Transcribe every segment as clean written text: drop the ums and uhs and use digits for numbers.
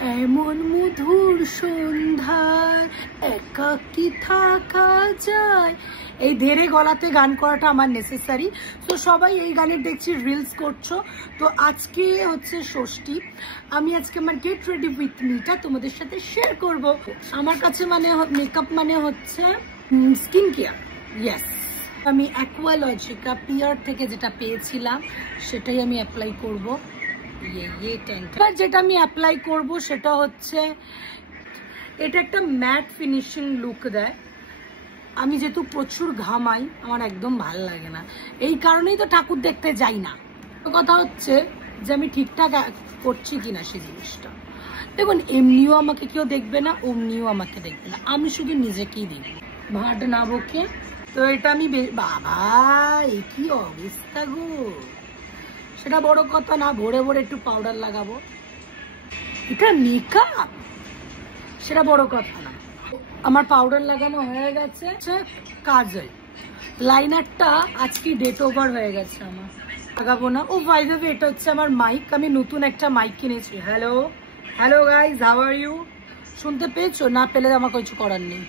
এমন মধুর সন্ধ্যায় একাকী থাকা যায়, এই ধীরে গলাতে গান করাটা আমার নেসেসারি। তো সবাই এই গানের দেখছি রিলস করছো। তো আজকে হচ্ছে ষষ্ঠী, আমি আজকে আমার গেট রেডি উইথ মিটা তোমাদের সাথে শেয়ার করব। আমার কাছে মানে মেকআপ মানে হচ্ছে স্কিন কেয়ার। ইয়েস, আমি অ্যাকোয়ালজিকা পিয়ার থেকে যেটা পেয়েছিলাম সেটাই আমি অ্যাপ্লাই করব। যেটা আমি অ্যাপ্লাই করব সেটা হচ্ছে, এটা একটা ম্যাট ফিনিশিং লুক দেয়। আমি যেহেতু প্রচুর ঘামাই, আমার একদম ভালো লাগে না, এই কারণেই তো ঠাকুর দেখতে যাই না। কথা হচ্ছে যে আমি ঠিকঠাক করছি কিনা সেই জিনিসটা। দেখুন, এমনিও আমাকে কেউ দেখবে না, অমনিও আমাকে দেখবে না, আমি শুধু নিজেকেই দেখবো, ভাট না বকে। তো এটা আমি বাবা এ কি অবস্থা গো, সেটা বড় কথা না, ভোরে ভোরে একটু পাউডার লাগাবো, এটা মেকআপ, সেটা বড় কথা না। আমার পাউডার লাগানো হয়ে গেছে, কাজল লাইনারটা আজকে ডেট ওভার হয়ে গেছে, আমার লাগাবো না। ও বাই দ্য ওয়ে, এটা হচ্ছে আমার মাইক, আমি নতুন একটা মাইক কিনেছি। Hello hello guys, how are you? শুনতে পেয়েছো? না পেলে আমার কিছু করার নেই।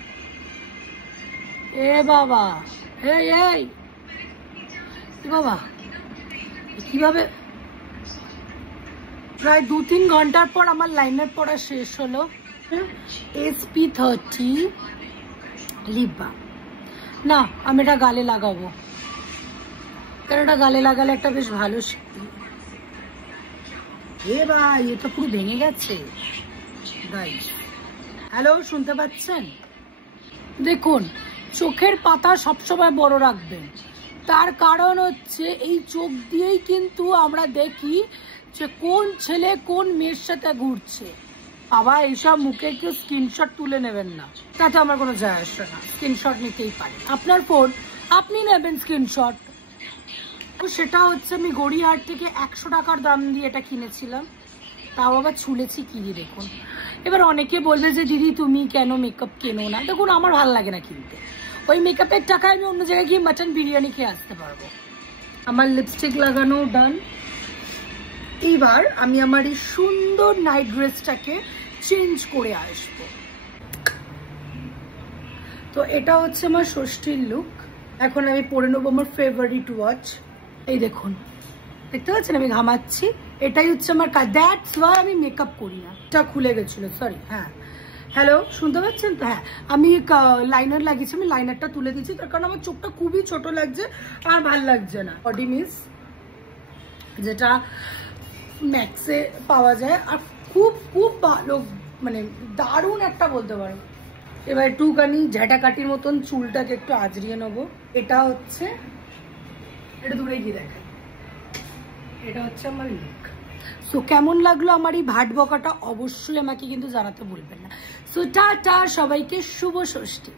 এ বাবা, এই এই বাবা, কিভাবে প্রায় 2-3 ঘন্টার পর আমার লাইনার পড়া শেষ হলো। SP30 লিপ বাম, না আমি এটা গালে লাগাবো, কারণ এটা গালে লাগালে একটা বেশ ভালো শক্তি। এ ভাই, এটা পুরো ভেঙে গেছে গাইস। হ্যালো, শুনতে পাচ্ছেন? দেখুন, চোখের পাতা সবসময় বড় রাখবেন, তার কারণ হচ্ছে এই চোখ দিয়েই কিন্তু আমরা দেখি যে কোন ছেলে কোন মেয়ের সাথে ঘুরছে। বাবা, এইসব মুখে কেউ স্ক্রিনশট তুলে নেবেন না, তাতে আমার কোনো যায় আসে না, স্ক্রিনশট নিতেই পারে আপনার ফোন, আপনি নেবেন স্ক্রিনশট। তো সেটা হচ্ছে আমি গড়িয়াহাট থেকে 100 টাকার দাম দিয়ে এটা কিনেছিলাম, তাও আবার ছুলেছি কি দিয়ে দেখুন। এবার অনেকে বলবে যে দিদি তুমি কেন মেকআপ কেনো না। দেখুন, আমার ভালো লাগে না কিনতে, ওই মেকআপের টাকায় আমি অন্য জায়গায় গিয়ে মাটন বিরিয়ানি খেয়ে আসতে পারবো। আমার লিপস্টিক লাগানো ডান। এইবার আমি আমার এই সুন্দর নাইট ড্রেসটাকে চেঞ্জ করে আসবো। তো এটা হচ্ছে আমার ষষ্ঠীর লুক। এখন আমি পরে নেবো আমার ফেভারিট ওয়াচ। এই দেখুন, দেখতে পাচ্ছেন আমি ঘামাচ্ছি, এটাই হচ্ছে আমার কাজ। দ্যাটস ওয়াই আমি মেকআপ করি না। এটা খুলে গেছিল, সরি। হ্যাঁ, হ্যালো, শুনতে পাচ্ছেন তো? হ্যাঁ, আমি লাইনার লাগিয়েছি, আমি লাইনারটা তুলে দিচ্ছি তার কারণ আমার চোখটা খুবই ছোট লাগছে আর ভাল লাগছে না। বডি মিস যেটা ম্যাক্সে পাওয়া যায়, আর খুব খুব ভালো, মানে দারুণ একটা বলতে পারো। এবার একটুখানি ঝাঁটাকাটির মতন চুলটাকে একটু আজরিয়ে নেবো। এটা হচ্ছে, এটা দূরে গিয়ে দেখেন, এটা হচ্ছে আমার লুক। সো কেমন লাগলো আমার এই ভাট বকাটা অবশ্যই আমাকে কিন্তু জানাতে ভুলবেন না। সো টাটা সবাইকে, শুভ ষষ্ঠী।